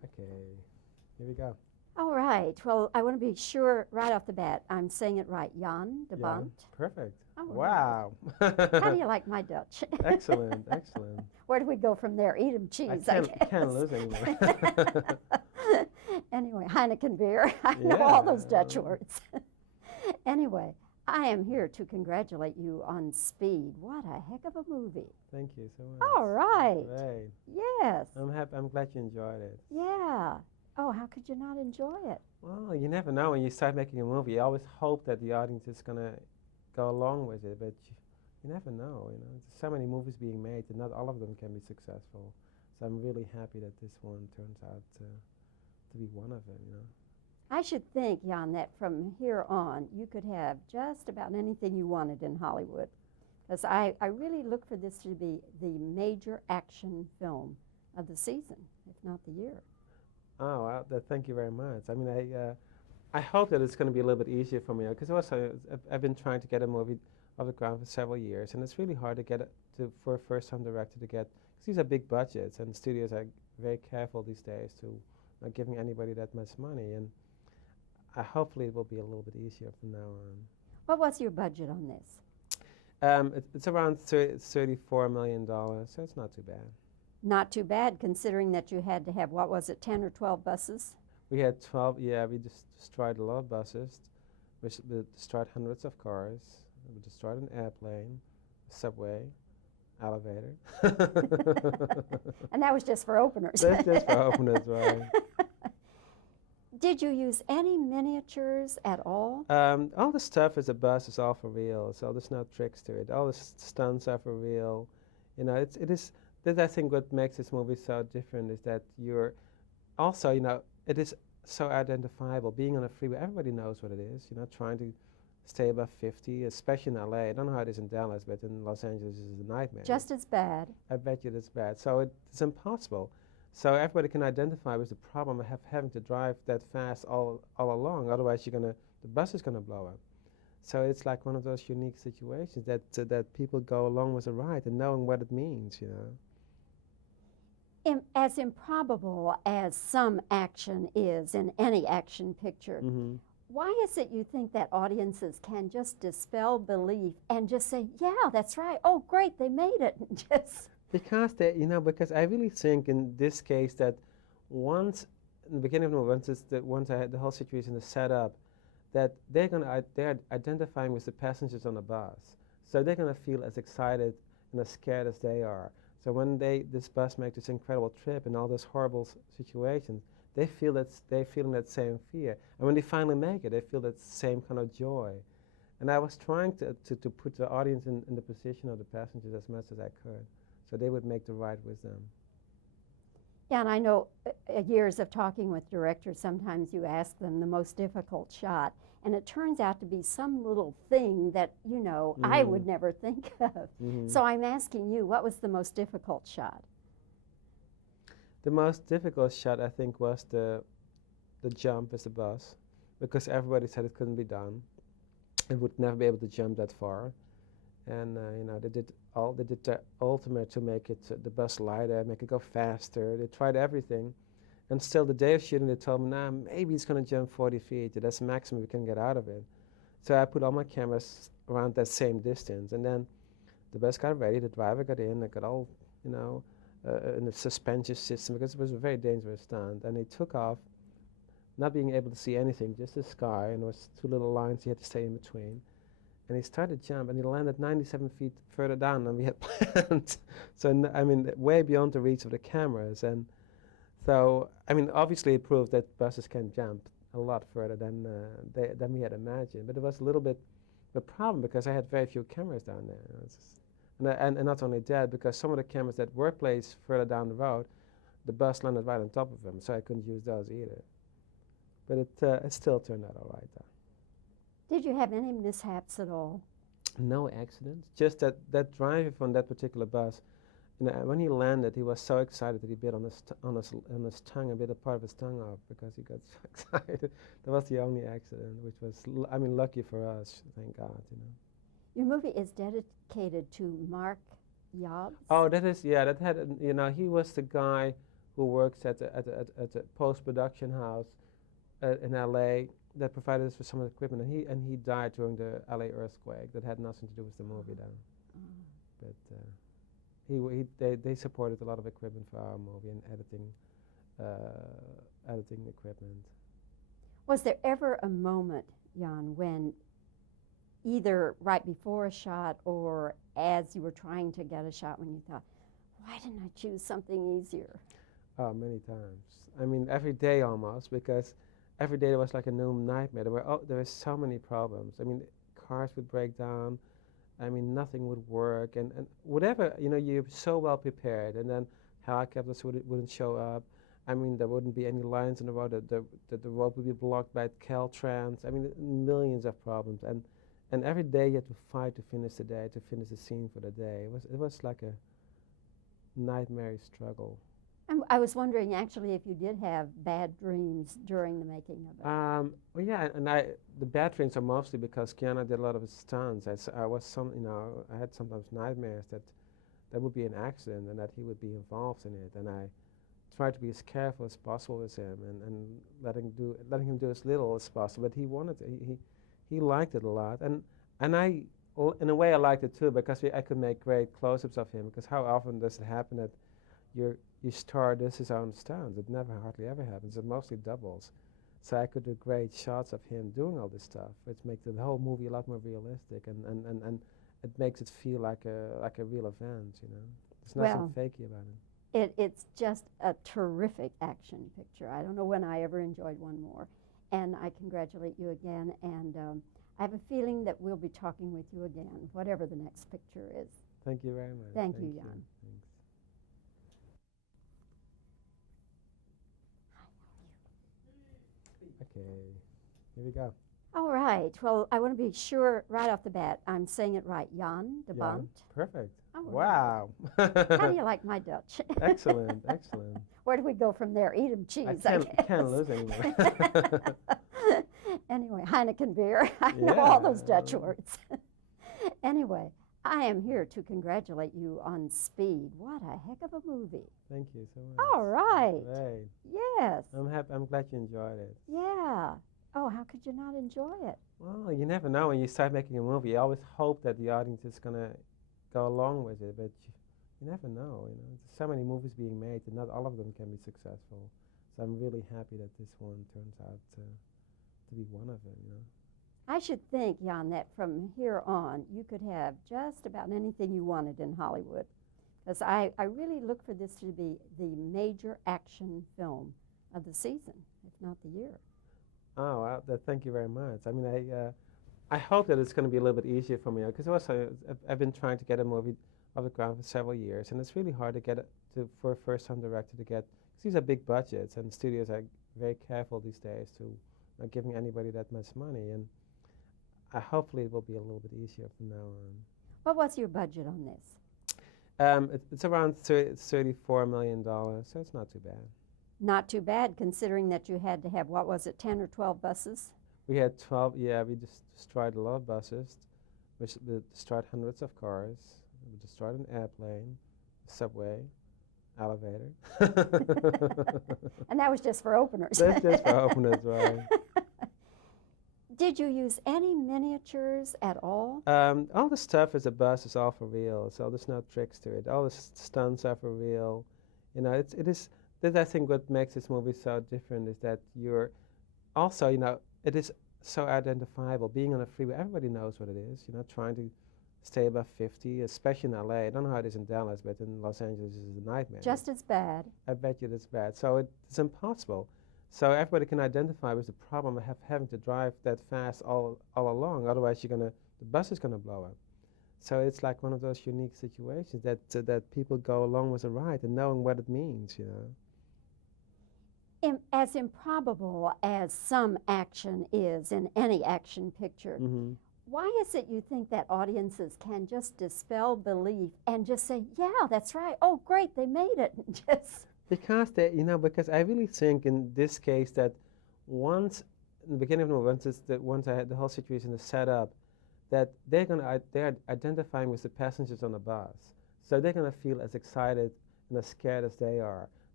Okay, here we go. All right. Well, I want to be sure right off the bat I'm saying it right. Jan Yeah, DeBont. perfect. All Wow. right. How do you like my Dutch? Excellent, excellent. Where do we go from there? Eat 'em cheese, I Can't guess. lose anymore. Anyway, Heineken beer. I know all those Dutch words. Anyway, I am here to congratulate you on Speed. What a heck of a movie. Thank you so much. All right. Right. Yes. I'm happy. I'm glad you enjoyed it. Yeah. Oh, how could you not enjoy it? Well, you never know when you start making a movie. You always hope that the audience is gonna go along with it, but you never know. There's so many movies being made, and not all of them can be successful. So I'm really happy that this one turns out to be one of them. I should think, Jan, that from here on you could have just about anything you wanted in Hollywood. Because I really look for this to be the major action film of the season, if not the year. Oh, well, thank you very much. I mean, I hope that it's going to be a little bit easier for me because also I've been trying to get a movie off the ground for several years, and it's really hard to get it for a first-time director to get, because these are big budgets, and studios are very careful these days to not giving anybody that much money. And hopefully it will be a little bit easier from now on. What was your budget on this? It's around $34 million, so it's not too bad. Not too bad, considering that you had to have, what was it, 10 or 12 buses? We had 12, yeah, we just destroyed a lot of buses. We destroyed hundreds of cars. We destroyed an airplane, a subway, elevator. And that was just for openers. That's just for openers, right. Did you use any miniatures at all? All the stuff is a bus is all for real, so there's no tricks to it. All the stunts are for real. It is. That's, I think, what makes this movie so different is that you're also, it is so identifiable. Being on a freeway, everybody knows what it is. Trying to stay above 50, especially in LA. I don't know how it is in Dallas, but in Los Angeles it's a nightmare. Just as bad. I bet you it's bad. So it's impossible. So everybody can identify with the problem of having to drive that fast all along. Otherwise, the bus is gonna blow up. So it's like one of those unique situations that people go along with a ride and knowing what it means. As improbable as some action is in any action picture, why is it you think that audiences can just dispel belief and just say, yeah, that's right, oh great, they made it? Because because I really think in this case that once in the beginning of the movie, once the whole situation is set up, that they're identifying with the passengers on the bus, so they're gonna feel as excited and as scared as they are. So when this bus makes this incredible trip and all those horrible situations, they're feeling that same fear. And when they finally make it, they feel that same kind of joy. And I was trying to put the audience in the position of the passengers as much as I could, so they would make the ride with them. Yeah, and I know years of talking with directors, sometimes you ask them the most difficult shot, and it turns out to be some little thing that, I would never think of. So I'm asking you, what was the most difficult shot? The most difficult shot, I think, was the jump with the bus, because everybody said it couldn't be done. It would never be able to jump that far. And they did their ultimate to make the bus lighter, make it go faster. They tried everything, and still the day of shooting, they told me, "Nah, maybe it's gonna jump 40 feet. That's the maximum we can get out of it." So I put all my cameras around that same distance, and then the bus got ready. The driver got in. They got all, in the suspension system, because it was a very dangerous stunt, and they took off, not being able to see anything, just the sky, and there was two little lines he had to stay in between. And he started to jump, and he landed 97 feet further down than we had planned. So, way beyond the reach of the cameras. And so, obviously it proved that buses can jump a lot further than we had imagined. But it was a little bit a problem because I had very few cameras down there. And not only that, because some of the cameras that were placed further down the road, the bus landed right on top of them, so I couldn't use those either. But it still turned out all right, though. Did you have any mishaps at all? No accidents. Just that driver from that particular bus, when he landed, he was so excited that he bit on his tongue and bit a part of his tongue off because he got so excited. That was the only accident, which was, lucky for us, thank God, Your movie is dedicated to Mark Jobs. Oh, that had, he was the guy who works at a post-production house in L.A. that provided us with some of the equipment, and he died during the L.A. earthquake. That had nothing to do with the movie, though. But they supported a lot of equipment for our movie and editing equipment. Was there ever a moment, Jan, when either right before a shot or as you were trying to get a shot when you thought, why didn't I choose something easier? Oh, many times. I mean, every day almost, because every day there was like a new nightmare. There were so many problems. I mean, cars would break down. I mean, nothing would work, and whatever, you're so well prepared, and then helicopters wouldn't show up. I mean, there wouldn't be any lines on the road. The road would be blocked by Caltrans. I mean, millions of problems, and every day you had to fight to finish the day, to finish the scene for the day. It was like a nightmare struggle. I was wondering, actually, if you did have bad dreams during the making of it. Well, yeah, and the bad dreams are mostly because Keanu did a lot of stunts. I had sometimes nightmares that there would be an accident and that he would be involved in it, and I tried to be as careful as possible with him and letting him do as little as possible. But he wanted to, he liked it a lot, and I, in a way, I liked it too, because I could make great close-ups of him. Because how often does it happen that your star does his own stunts? It hardly ever happens. It mostly doubles. So I could do great shots of him doing all this stuff, which makes the whole movie a lot more realistic, and it makes it feel like a real event. There's nothing fakey about it. It's just a terrific action picture. I don't know when I ever enjoyed one more. And I congratulate you again, and I have a feeling that we'll be talking with you again, whatever the next picture is. Thank you very much. Thank you, Jan. Thanks. Okay, here we go. All right. Well, I want to be sure right off the bat I'm saying it right. Jan, DeBont. Perfect. Oh, wow. How do you like my Dutch? Excellent, excellent. Where do we go from there? Eat 'em cheese, I guess. Can't lose anymore. Anyway, Heineken beer. I know all those Dutch words. Anyway, I am here to congratulate you on Speed. What a heck of a movie. Thank you so much. All right. Right. Yes. I'm glad you enjoyed it. Yeah. Oh, how could you not enjoy it? Well, you never know when you start making a movie. You always hope that the audience is going to go along with it, but you never know. There's so many movies being made, and not all of them can be successful. So I'm really happy that this one turns out to be one of them. I should think, Jan, that from here on you could have just about anything you wanted in Hollywood, because I really look for this to be the major action film of the season, if not the year. Oh, thank you very much. I mean, I hope that it's going to be a little bit easier for me, because I've been trying to get a movie off the ground for several years, and it's really hard to get it for a first-time director to get, because these are big budgets, and studios are very careful these days to not giving anybody that much money, and hopefully it will be a little bit easier from now on. What was your budget on this? It's around $34 million, so it's not too bad. Not too bad, considering that you had to have, what was it, 10 or 12 buses? We had 12, we destroyed a lot of buses. We destroyed hundreds of cars. We destroyed an airplane, subway, elevator. And that was just for openers. That's just for openers, right. Did you use any miniatures at all? All the stuff is a bus is all for real, so there's no tricks to it. All the stunts are for real. It is. That's, I think, what makes this movie so different is that you're also, it is so identifiable. Being on a freeway, everybody knows what it is. Trying to stay above 50, especially in LA. I don't know how it is in Dallas, but in Los Angeles it's a nightmare. Just as bad. I bet you it's bad. So it's impossible. So everybody can identify with the problem of having to drive that fast all along. Otherwise, the bus is going to blow up. So it's like one of those unique situations that people go along with a ride and knowing what it means, As improbable as some action is in any action picture, why is it you think that audiences can just dispel belief and just say, yeah, that's right, oh, great, they made it, just... Because I really think in this case that once, in the beginning of the movie, once I had the whole situation is set up, that they're identifying with the passengers on the bus. So they're going to feel as excited and as scared as they are.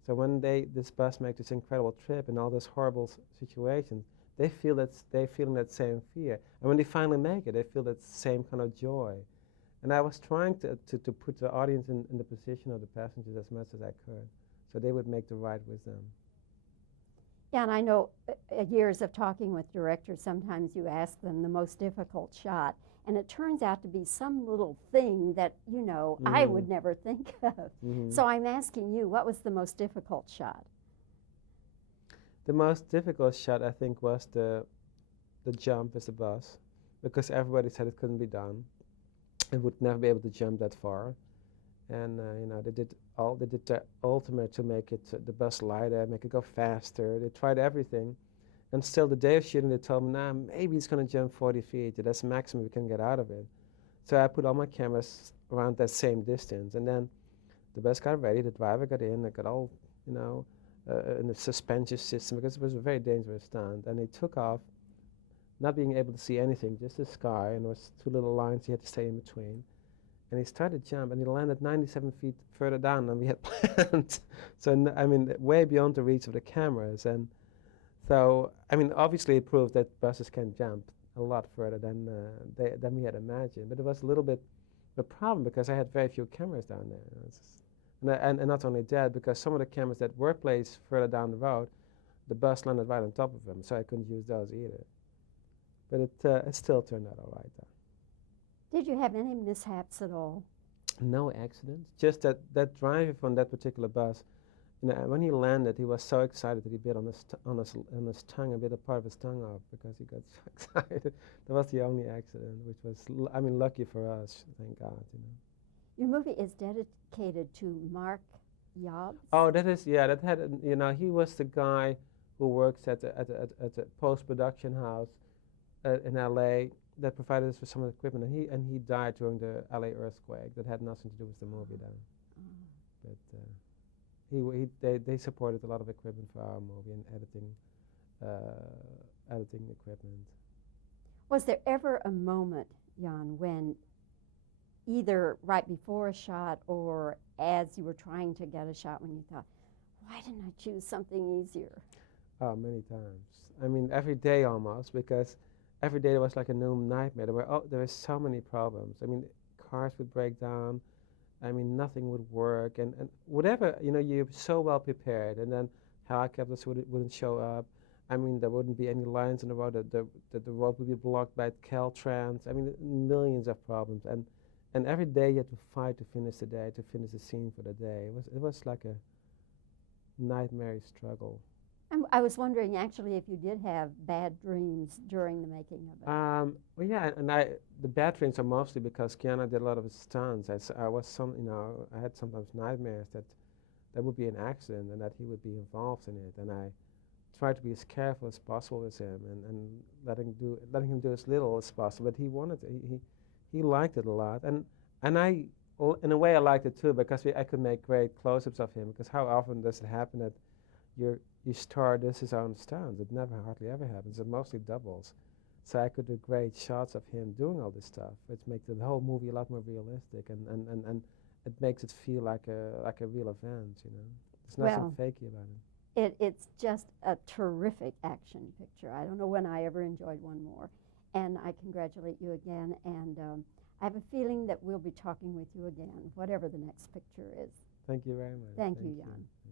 So when this bus makes this incredible trip and all those horrible situations, they feel in that same fear. And when they finally make it, they feel that same kind of joy. And I was trying to put the audience in the position of the passengers as much as I could, so they would make the ride with them. Yeah, and I know years of talking with directors, sometimes you ask them the most difficult shot, and it turns out to be some little thing that, I would never think of. So I'm asking you, what was the most difficult shot? The most difficult shot, I think, was the jump with the bus, because everybody said it couldn't be done. It would never be able to jump that far. And they did their ultimate to make the bus lighter, make it go faster. They tried everything, and still the day of shooting, they told me, "Nah, maybe it's going to jump 40 feet. That's the maximum we can get out of it." So I put all my cameras around that same distance, and then the bus got ready. The driver got in. They got all in the suspension system, because it was a very dangerous stunt, and he took off, not being able to see anything, just the sky, and there was two little lines he had to stay in between. And he started to jump, and he landed 97 feet further down than we had planned. So, way beyond the reach of the cameras. And so, obviously it proved that buses can jump a lot further than we had imagined. But it was a little bit a problem, because I had very few cameras down there. And not only that, because some of the cameras that were placed further down the road, the bus landed right on top of them, so I couldn't use those either. But it still turned out all right, though. Did you have any mishaps at all? No accidents. Just that driver from that particular bus, when he landed, he was so excited that he bit on his tongue and bit a part of his tongue off, because he got so excited. That was the only accident, which was, lucky for us, thank God. Your movie is dedicated to Mark Jobs. Oh, that had, he was the guy who works at a post-production house in L.A. that provided us with some of the equipment, and he died during the LA earthquake. That had nothing to do with the movie, though. But they supported a lot of equipment for our movie and editing equipment. Was there ever a moment, Jan, when either right before a shot or as you were trying to get a shot, when you thought, why didn't I choose something easier? Oh, many times. Every day almost, because every day there was like a new nightmare. There were so many problems. Cars would break down. Nothing would work, and whatever, you're so well prepared, and then helicopters wouldn't show up. There wouldn't be any lines on the road. The road would be blocked by Caltrans. Millions of problems, and every day you had to fight to finish the day, to finish the scene for the day. It was like a nightmare struggle. I was wondering, actually, if you did have bad dreams during the making of it. Well, yeah, and the bad dreams are mostly because Keanu did a lot of his stunts. I had sometimes nightmares that there would be an accident and that he would be involved in it, and I tried to be as careful as possible with him and letting him do as little as possible. But he liked it a lot, and I, in a way, I liked it too, because I could make great close-ups of him. Because how often does it happen that you star this his own stunts? It hardly ever happens. It mostly doubles. So I could do great shots of him doing all this stuff, which makes the whole movie a lot more realistic, and it makes it feel like a real event. There's nothing fakey about it. It's just a terrific action picture. I don't know when I ever enjoyed one more, and I congratulate you again. And I have a feeling that we'll be talking with you again, whatever the next picture is. Thank you very much. Thank you, Jan.